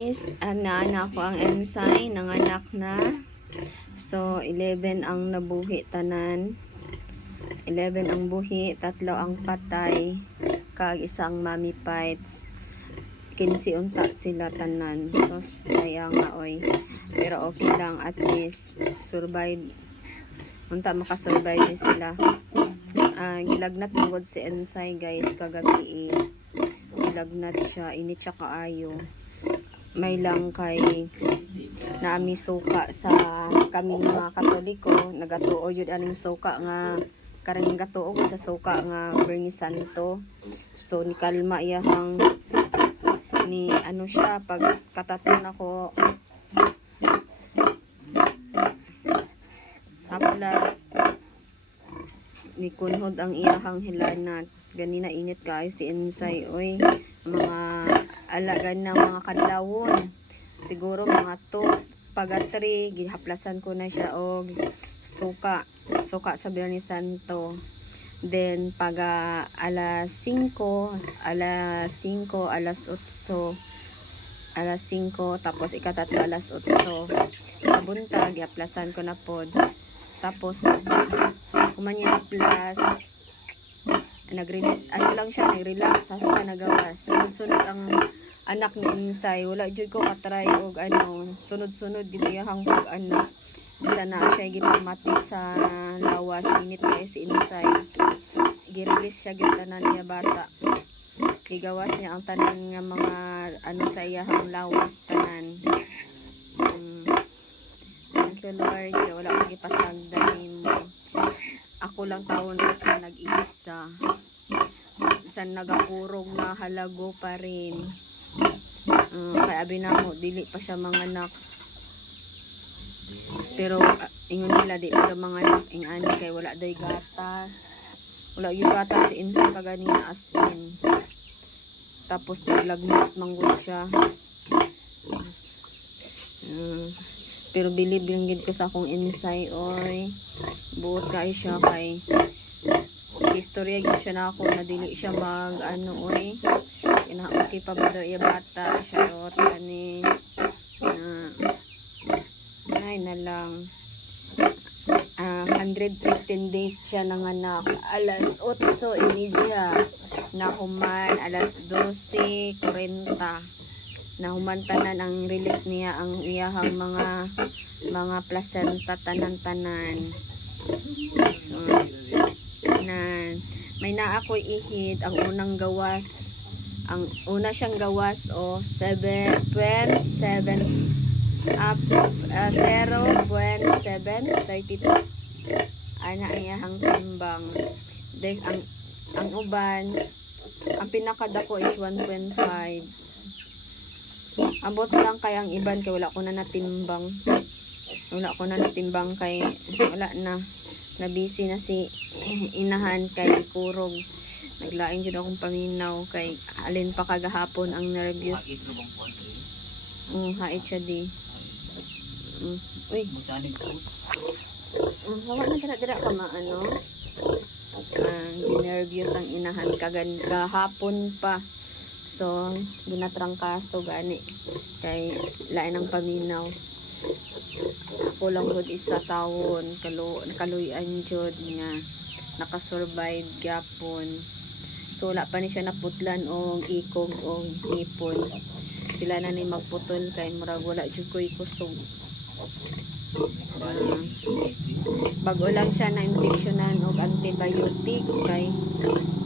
Naanak ko ang ensign, nanganak na. So, 11 ang nabuhi tanan. 11 ang buhi, 3 ang patay, kag isang mami fights. 15 unta sila tanan. So, kaya nga oy. Pero okay lang, at least survive. Unta makasurvive din sila. Gilagnat mungod si Ensay guys kagabi. Gilagnat siya, init siya kaayo. May lang kay naami suka sa kaming mga Katoliko, nagatuo yun aning suka nga karang gatuo sa suka nga Bernie Santo. So ni kalma iyahang ni ano siya pag kataton ako haplas ni kunhod ang iyahang hilanat. Ganina init kayo si Ensay oy, mga alagan ng mga kadlawon, siguro mga 2 pag 3 gihaplasan ko na siya og suka sa Bernie Santo. Then pag alas 5, alas 5, tapos ikatatlo alas 8 sa buntag gihaplasan ko na pod. Tapos kumanya plus nag-release, ano lang siya, nag-relax, tapos ka nagawas. Sunod-sunod ang anak ni Insay. Wala dyan ko katry og ano, sunod-sunod, ginayahang pag-anak. Bisa na siya gipamatik sa lawas, init kayo si Insay. Gi-release siya gitanan niya bata. Gigawas niya ang tanan nga mga ano sa iyahang lawas, tanan. Thank you Lord, wala kong ipasagdahin mo. Ako lang taon kasi nag-iisa. Bisan nagakurog na halago pa rin. Kaya binamo, dili pa siya manganak. Pero ingon nila, di pa mga anak, ingani kay wala day gatas. Wala yung gatas si Insay kaganina as in. Tapos naglagnat manggod siya. Pero believe lang gid ko sa akong Insay oy. Buot kayo siya kay istorya gid siya na ako na dili siya mag ano oy. Okay pa ba daw iya bata siya rot ani ay na lang 115 days siya nanganak. Alas 8:30 nahuman, alas 12:40 nahuman tanan ang release niya ang iyahang mga placenta tanan-tanan. So, may na ako ihid ang unang gawas. Ang una siyang gawas 0.732. Ana ang iyahang timbang. Des ang uban, ang pinakadako is 1.5. Abot lang kay ang iban kay wala ko na natimbang. Kay wala na. Nabisi na si inahan kay kurog. Naglaing jud akong paminaw kay alin pa kagahapon ang nervous. Hait siya di. Uy. Hawa na dira ka maano. Nervous ang inahan kagahapon pa. So, ginatrangkaso gani kay lain ang paminaw. Ako lang gud isa taon nakaluyan jud nga nakasurvive gyapon. So wala pa ni siya naputlan og ikog og ngipon. Sila na ni magputol kay murag wala jud koy kusog. Bago lang siya na injeksyonan og antibiotic kay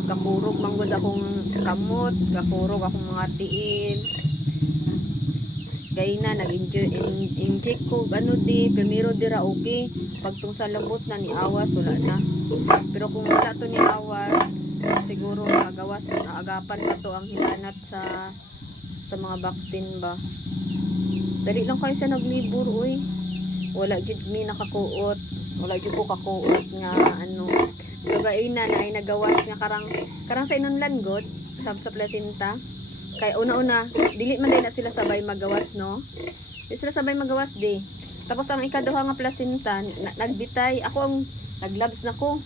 kakurog manggod akong kamot, kakurog akong mga tiil. Gay na nag-inject ko ano di, primero dira okay. Pagtung sa lambot na ni awas wala na. Pero kung wala to ni awas, siguro magawas na agapan na to ang hilanat sa mga baktin ba. Dali lang kayo sa naglibur oy. Wala jud mi nakakuot. Wala jud ko kakuot nga ano. Pero gay na ay nagawas nga karang sa inunlan god sa placenta. Kay una-una, dili man din na sila sabay magawas, no? Di sila sabay magawas, di. Tapos ang ikaduha nga placenta, nagbitay. Ako ang naglabs na ko.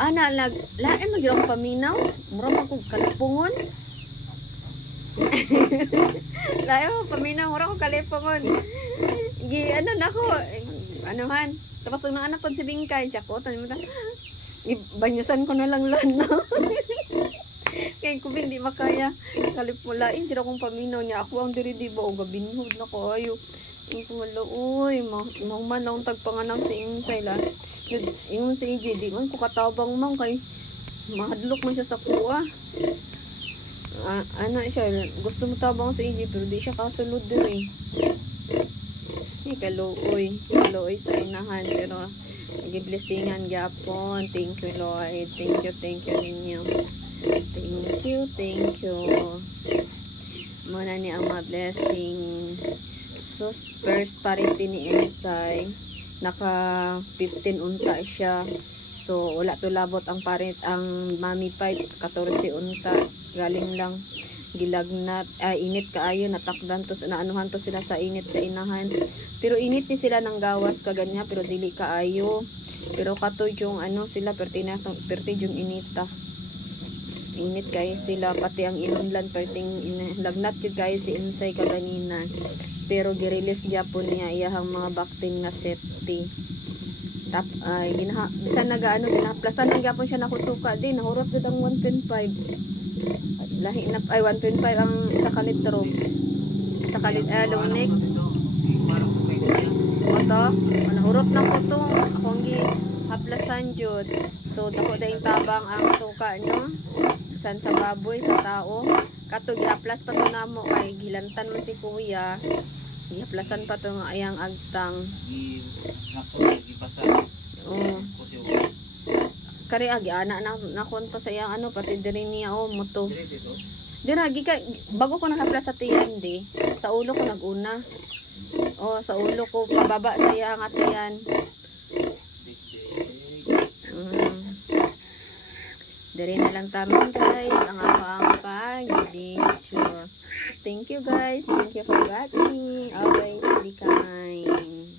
Lain magyurang paminaw. Mura pa kong kalipungon. Layo, paminaw, mura ko kalipongon. Ano na ko, anuhan. Tapos ang anak ko si Bingkay, tsako, tanong mo na, banyusan ko na lang lana. Kaya ko hindi makaya. Kalipulain, dira kong paminaw niya. Ako ang diri di ba, o gabinhod na ko, ayo. Yung kumala, uy, mahuman lang tagpanganang si Insay la. Yung si EJ, di man ko katabang man kay mahadlok man siya sa kuha. Ano siya, gusto mo tabang sa EJ pero di siya kasulod din eh. Kaluoy sa inahan pero nag-blessingan gyapon. Thank you Lord, thank you ninyo. Thank you. Muna ni ang mga blessing. So first parity ni Insay, naka 15 unta siya. So wala to labot ang parit ang Mami Pites 14 unta. Galing lang gilagnat, init kaayo, natakdan to, naanuhan to sila sa init sa inahan. Pero init ni sila ng gawas kaganya pero dili kaayo. Pero kato yung ano sila perti yung inita. Init kayo sila pati ang inunlan perting lagnat jud kayo si Insay kaganina. Pero gi-release gyapon niya iyahang mga baktin nga septi. Bisan ginaplasan ng gyapon siya nakusuka din, nahurot gud ang 1.5. Lahi na 1.5 ang isa ka litro. Isa ka lunik. Oto, nahurot na ko to. Akong gihaplasan jud. So dako daing tabang ang suka no. San sa baboy sa tao. Kato gihaplas pa to namo kay gilantan man si kuya. Gihaplasan pa to nga ayang agtang. Oh. Kari agi ana na konto sa iyang ano pati diri niya moto. Dira gika bago ko nahaplas sa tiyan di. Sa ulo ko naguna. Sa ulo ko pababa sa iyang atiyan. Diri na lang tamin guys ang ang pag-video. Thank you guys. Thank you for watching. Always be kind.